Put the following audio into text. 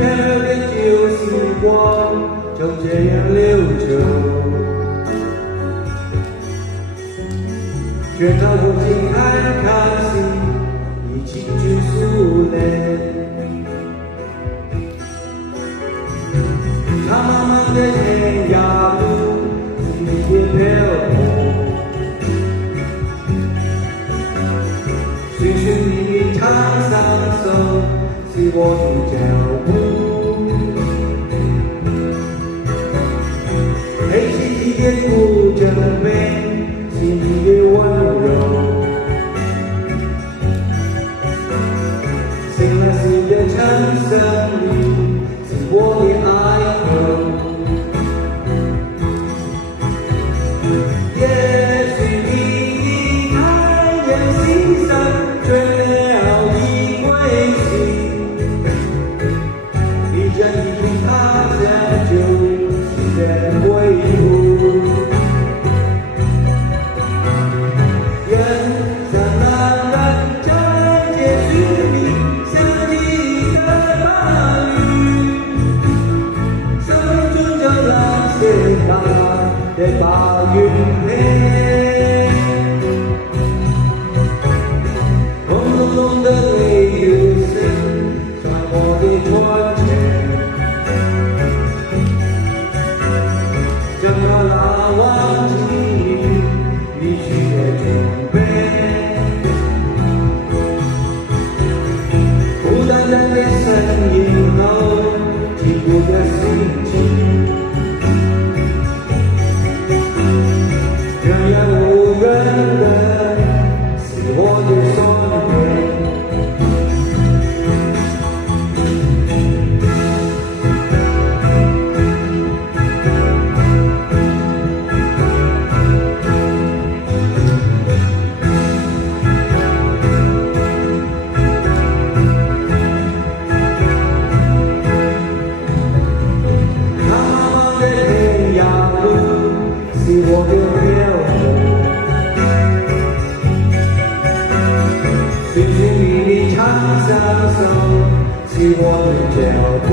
漂的旧时光就这样溜走，喧闹如今还开心，一起去苏联。长茫茫的天涯路，一点漂泊，寻寻觅觅长相守，是我的脚步。黑漆漆的古镇美，心里的温柔。醒来时的晨声里，是我的爱歌。也许你离开人心上，却了一归心。一阵一听他乡就是人归途。人生难人将结束你想你的伴侣，生命中就那些大的白云黑，轰隆隆的雷雨声在我的窗前，将要拉忘记离去的准备。孤单单的身影后，寂寞的心情，这样无人的是我的双眼。是我的漂泊，寻寻觅觅长相守，是我的脚步。